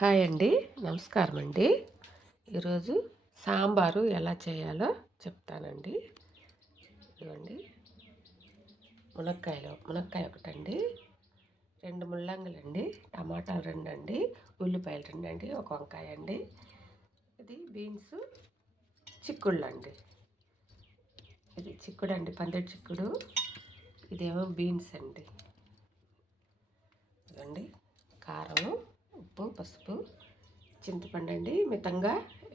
Hi అండి. నమస్కారం అండి. ఈరోజు సాంబారు ఎలా చేయాలో చెప్తానండి. ఇదిగోండి, మునక్కాయ ఒకటండి, 2 ముల్లంగులండి, టమాటాలు 2 అండి, ఉల్లిపాయలు 2 అండి, ఒక వంకాయ అండి, ఇది బీన్స్, చిక్కుళ్ళండి. ఇది చిక్కుడు అండి, పందిరి చిక్కుడు, ఇదేమో బీన్స్ అండి. ఇదండి కారము, ఉప్పు, పసుపు, చింతపండు అండి. మితంగా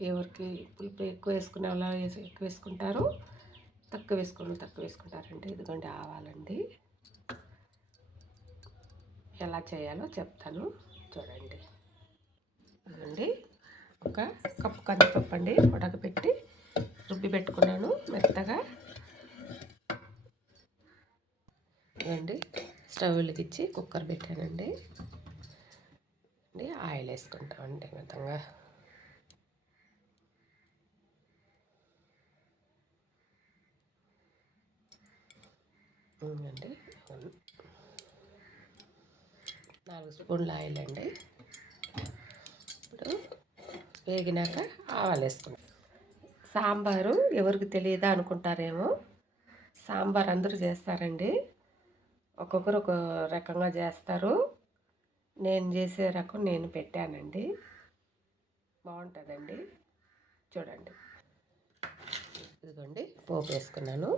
ఎవరికి పులుపు ఎక్కువ వేసుకునే వాళ్ళు ఎక్కువ వేసుకుంటారు, తక్కువ వేసుకుంటారండి. ఇదిగోండి ఆవాలండి. ఎలా చేయాలో చెప్తాను చూడండి. ఇదిగోండి ఒక కప్పు కందిపప్పు అండి, ఉడకబెట్టి రుబ్బి పెట్టుకున్నాను మెత్తగా. ఇదిగోండి స్టవ్ వెలిగించి కుక్కర్ పెట్టానండి. ఆయిల్ వేసుకుంటామండి మితంగా. అండి 4 స్పూన్ల ఆయిల్ అండి. ఇప్పుడు వేగినాక ఆవాలు వేసుకుంటాం. సాంబారు ఎవరికి తెలియదా అనుకుంటారేమో, సాంబార్ అందరూ చేస్తారండి, ఒక్కొక్కరు ఒక రకంగా చేస్తారు. నేను చేసే రకం నేను పెట్టానండి, బాగుంటుందండి. చూడండి. ఇదిగోండి పోపు వేసుకున్నాను.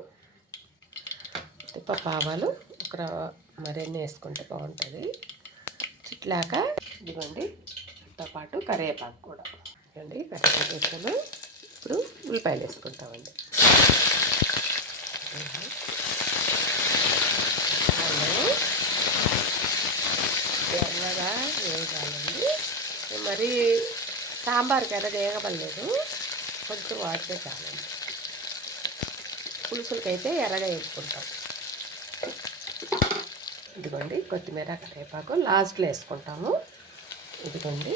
పప్పు ఆవాలు ఒక మరిన్ని వేసుకుంటే బాగుంటుంది. చిట్లాక ఇదిగోండి, తో పాటు కరివేపాకు కూడా. ఇదిగోండి కరివేపాకు వేసుకున్నాను. ఇప్పుడు ఉల్లిపాయలు వేసుకుంటామండి. ఎర్రగా వేగాలండి. మరి సాంబార్కి ఎర్రగా వేగబడలేదు, కొంచెం వాడితే చాలండి. పులుసులకైతే ఎర్రగా వేసుకుంటాం. ఇదిగోండి కొత్తిమీర, కరివేపాకు లాస్ట్లో వేసుకుంటాము. ఇదిగోండి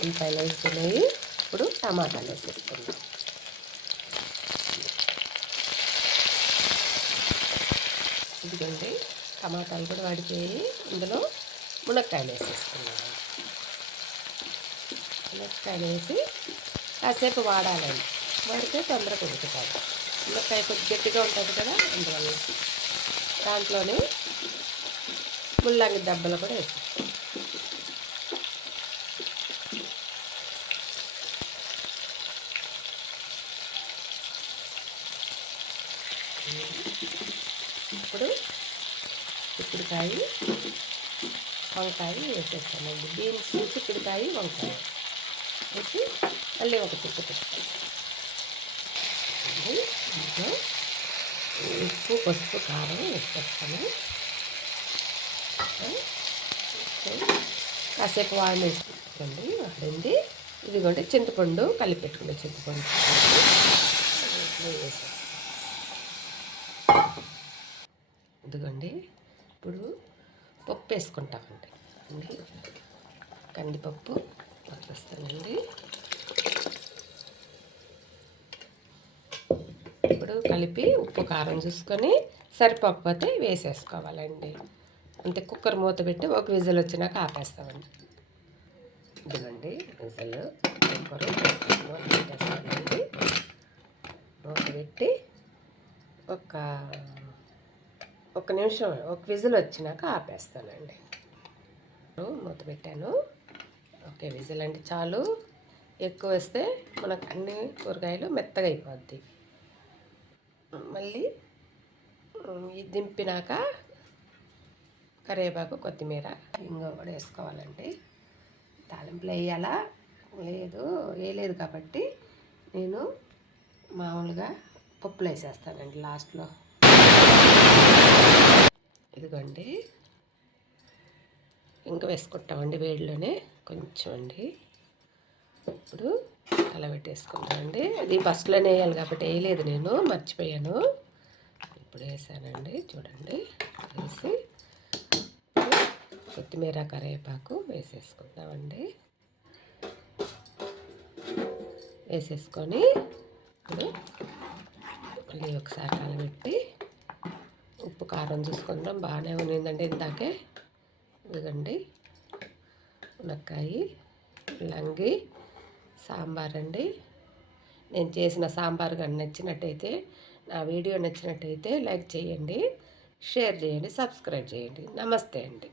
ఉల్లిపాయలు వేసుకునేవి. ఇప్పుడు టమాటాలు వేసేసుకుంటాం. ఇదిగోండి టమాటాలు కూడా వాడిపోయి ఇందులో మునక్కాయలు వేసేసుకున్నాము. మునక్కాయలు వేసి కాసేపు వాడాలండి, వాడితే తొందరగా ఉడుకుతుంది. మునక్కాయ కొద్ది గట్టిగా ఉంటుంది కదా, అందువల్ల. దాంట్లోనే ముల్లంగి దెబ్బలు కూడా వేసేస్తాం. ఇప్పుడు చిక్కుడుకాయ, వంకాయ వేసేస్తామండి. బీన్స్, చిక్కుడుకాయ, వంకాయ వేసి మళ్ళీ ఒక చిక్కు పెడతాం. ఇంట్లో ఉప్పు, పసుపు, కారం వేసేస్తాము. కాసేపు వాడేసుకోండి. వాడింది. ఇదిగోండి చింతపండు కలిపి పెట్టుకునే చింతపండు వేసేస్తాం. ఇదిగోండి ఇప్పుడు పప్పు వేసుకుంటామండి. కందిపప్పు వేస్తానండి. ఇప్పుడు కలిపి ఉప్పు, కారం చూసుకొని సరిపోకపోతే వేసేసుకోవాలండి. అంతే. కుక్కర్ మూత పెట్టి ఒక విజిల్ వచ్చినాక ఆపేస్తామండి. ఇదిగోండి విజిల్, కుక్కరు మూత పెట్టేస్తామండి. మూత పెట్టి ఒక నిమిషం, ఒక విజిల్ వచ్చినాక ఆపేస్తానండి. మూత పెట్టాను. ఓకే, విజిల్ అంటే చాలు. ఎక్కువ వేస్తే మనకు అన్ని కూరగాయలు మెత్తగా అయిపోద్ది. మళ్ళీ దింపినాక కరివేపాకు, కొత్తిమీర, ఇంగువ కూడా వేసుకోవాలండి. తాలింపులు వేయాలా? వేయలేదు కాబట్టి నేను మామూలుగా పప్పులు వేసేస్తానండి లాస్ట్లో. ఇదిగోండి ఇంక వేసుకుంటామండి వేడిలోనే కొంచెం అండి. ఇప్పుడు కలబెట్టేసుకుంటామండి. అది ఫస్ట్లోనే వేయాలి కాబట్టి వేయలేదు, నేను మర్చిపోయాను. ఇప్పుడు వేసానండి. చూడండి, వేసి కొత్తిమీర, కరివేపాకు వేసేసుకుందామండి. వేసేసుకొని ఇప్పుడు మళ్ళీ ఒకసారి కలబెట్టి ఉప్పు, కారం చూసుకుందాం. బాగానే ఉన్నిందండి ఇందాకే. ఇదిగండి మునక్కాయ, ముల్లంగి సాంబార్ అండి. నేను చేసిన సాంబార్ కానీ నచ్చినట్టయితే, నా వీడియో నచ్చినట్టయితే లైక్ చేయండి, షేర్ చేయండి, సబ్స్క్రైబ్ చేయండి. నమస్తే అండి.